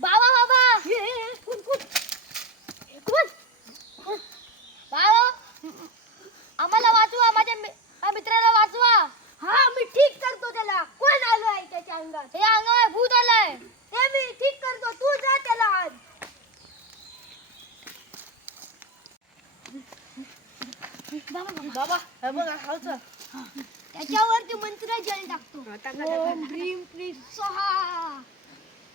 बाबा बाबा! बाबा आम्हाला वाचवा माझ्या मित्राला वाचवा. हा मी ठीक करतो त्याला. कोण आलो आहे त्याच्या अंगात? हे अंगावर भूत आलंय. ते मी ठीक करतो. तू जा त्याला आज बाबा हे बघा त्याच्यावरती मंत्र जल टाकतो. हा. ओम भ्रीम स्वाहा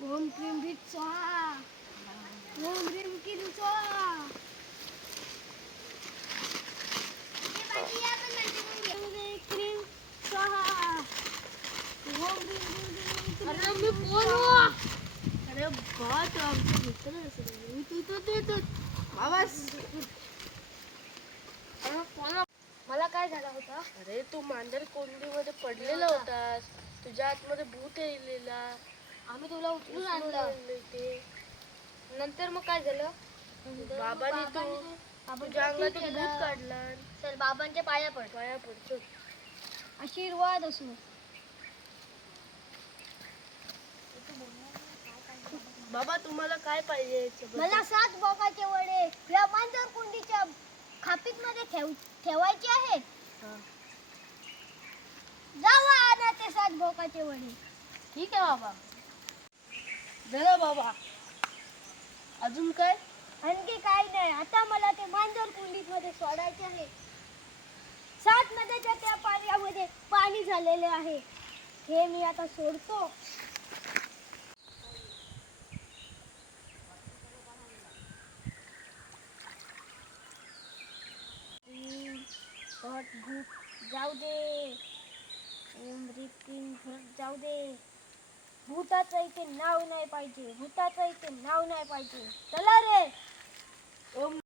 ओम क्लीम भीम स्वाहा ओम भ्रीम क्लीम स्वाहा ओम भ्रीम क्लीम स्वाहा ओम भ्रीम क्लीम क्लीम अरे मी बोलवा. अरे बा तो आमचे मित्र असेल तू तू तू तू बाबा बोला मला काय झाला होता? अरे तू मांजर कोंडीमध्ये पडलेला होतास. तुझ्या आतमध्ये भूत येलेला आम्ही तुला उचलून आणलं. ते. नंतर मग काय झालं? बाबांनी तू तुझ्या अंगातून भूत काढला. चल बाबांच्या पाया पड. पाया पडतो. आशीर्वाद असो. बाबा तुम्हाला काय पाहिजे याच्याबद्दल? मला सात बोकाचे वडे या मांजर कुंडीच्या खापीत मध्ये ठेव ठेवायचे आहेत हा. जावा आणा ते सात बोकाचे वडे. ठीक आहे बाबा. जरा बाबा. अजून काय? आणखी काय नाही. आता मला ते मांजर कुंडीत मध्ये सोडायचे आहे. सात नद्याच्या त्या पाण्यामध्ये पाणी झालेले आहे. हे मी आता सोडतो ओम भट भूत जाऊ दे. ओम रितीन जाऊ दे. भूताचं इथे नाव नाही पाहिजे भूताचं इथे नाव नाही पाहिजे. चला रे. ओम